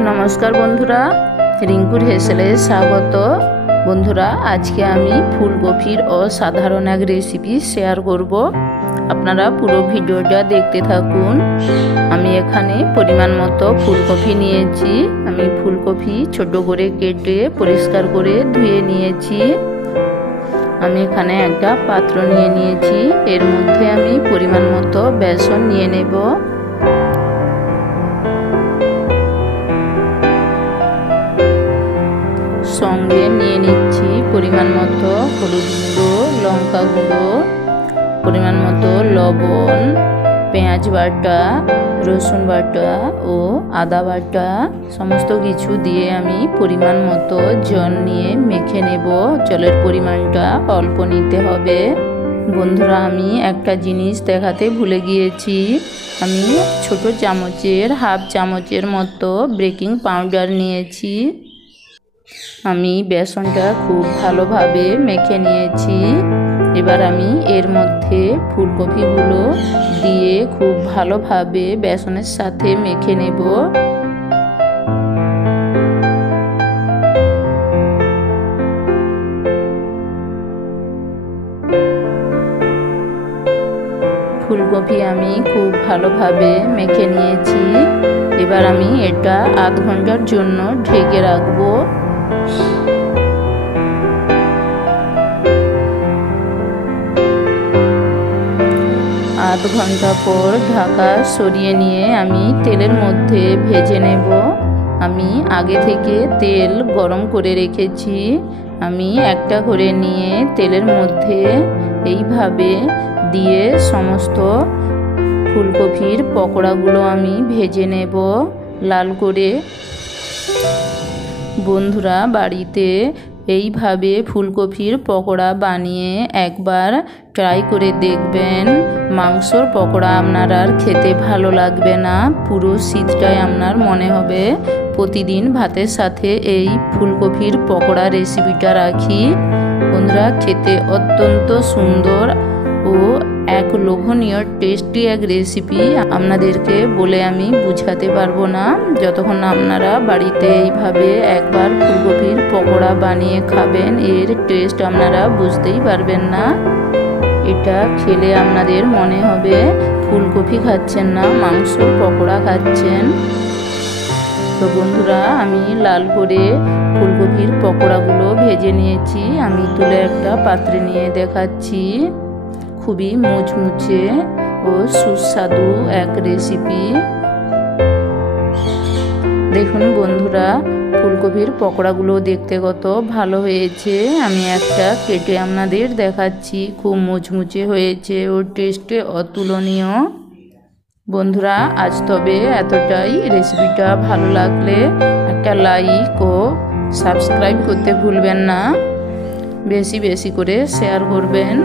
नमस्कार बंधुरा रिंकुर हेसेले स्वागत। बंधुरा आज के आमी फुलकपिर असाधारण एक रेसिपि शेयर करब। आपनारा पुरो भिडियोटा देखते थाकुन। आमी एखाने परिमाण मतो फुलकपि नियेछि। आमी फुलकपि छोटो करे केटे परिष्कार करे धुए नियेछि। आमी एखाने एकटा पात्र निये नियेछि। एर मধ্যে आमी परिमाण मतो बेसन निये नेब। संगे निये निচ্ছি परिमाण मतो हलुद गुঁড়ো, लंका गुঁড়ো, परिमाण मतो लवण, पेঁয়াজ बाटा, रसुन बाटा और आदा बाटा समस्त किछु दिए आमी परिमाण मतो जल निये मेखे नेब। जलेर परिमाणटा अल्प निते होबे। बंधुरा आमी एकटा जिनिस देखाते भुले गियेछि। आमी छोटो चामचेर हाफ चामचेर मतो बेकिंग पाउडार नियेछि। आमी बेसनटा खूब भालोभाबे मेखे नियेछि। एबार आमी एर मধ্যে फुलकपिगुलो दिए खूब भालोभाबे बेसनेर साथे मेखे नेब। फुलकपि आमी खूब भालोभाबे मेखे नियेछि। एबार आमी एटा आध घंटार जोन्नो ढेके राखबो। आध घंटा पर ढाका सरिये निये आमी तेलेर मধ্যে भेजे नेब। आमी आगे थेके तेल गरम करे रेखेछि। आमी एकटा करे निये तेलेर मধ্যে এইভাবে दिए समस्त फुलकपिर पकोड़ागुलो आमी भेजे नेब लाल करे। बंधुरा बाड़ीते এইভাবে ফুলকপির পকোড়া বানিয়ে একবার ট্রাই করে দেখবেন। মাংসর পকোড়া আপনার আর খেতে ভালো লাগবে না। পুরো শীতটাই আপনার মনে হবে প্রতিদিন ভাতের সাথে এই ফুলকপির পকোড়া রেসিপিটা রাখি। বন্ধুরা খেতে অত্যন্ত সুন্দর ও এক লোভনীয় টেস্টি এক রেসিপি আপনাদেরকে বলে আমি বুঝাতে পারবো না। যতক্ষণ আপনারা বাড়িতে এইভাবে একবার ফুলকপির পকোড়া বানিয়ে খাবেন এর টেস্ট আপনারা বুঝতেই পারবেন না। এটা খেলে আপনাদের মনে হবে ফুলকপি খাচ্ছেন না মাংসর পকোড়া খাচ্ছেন। তো বন্ধুরা আমি লাল করে ফুলকপির পকোড়াগুলো ভেজে নিয়েছি। আমি তুলে একটা পাত্রে নিয়ে দেখাচ্ছি। খুবই মুচমুচে ও সুস্বাদু এক রেসিপি। দেখুন বন্ধুরা ফুলকপির পকোড়াগুলো দেখতে কত ভালো হয়েছে। আমি একটা কেটে আপনাদের দেখাচ্ছি। খুব মুচমুচে হয়েছে ও টেস্টে অতুলনীয়। বন্ধুরা আজ তবে এতটাই। রেসিপিটা ভালো লাগলে একটা লাইক ও সাবস্ক্রাইব করতে ভুলবেন না। বেশি বেশি করে শেয়ার করবেন।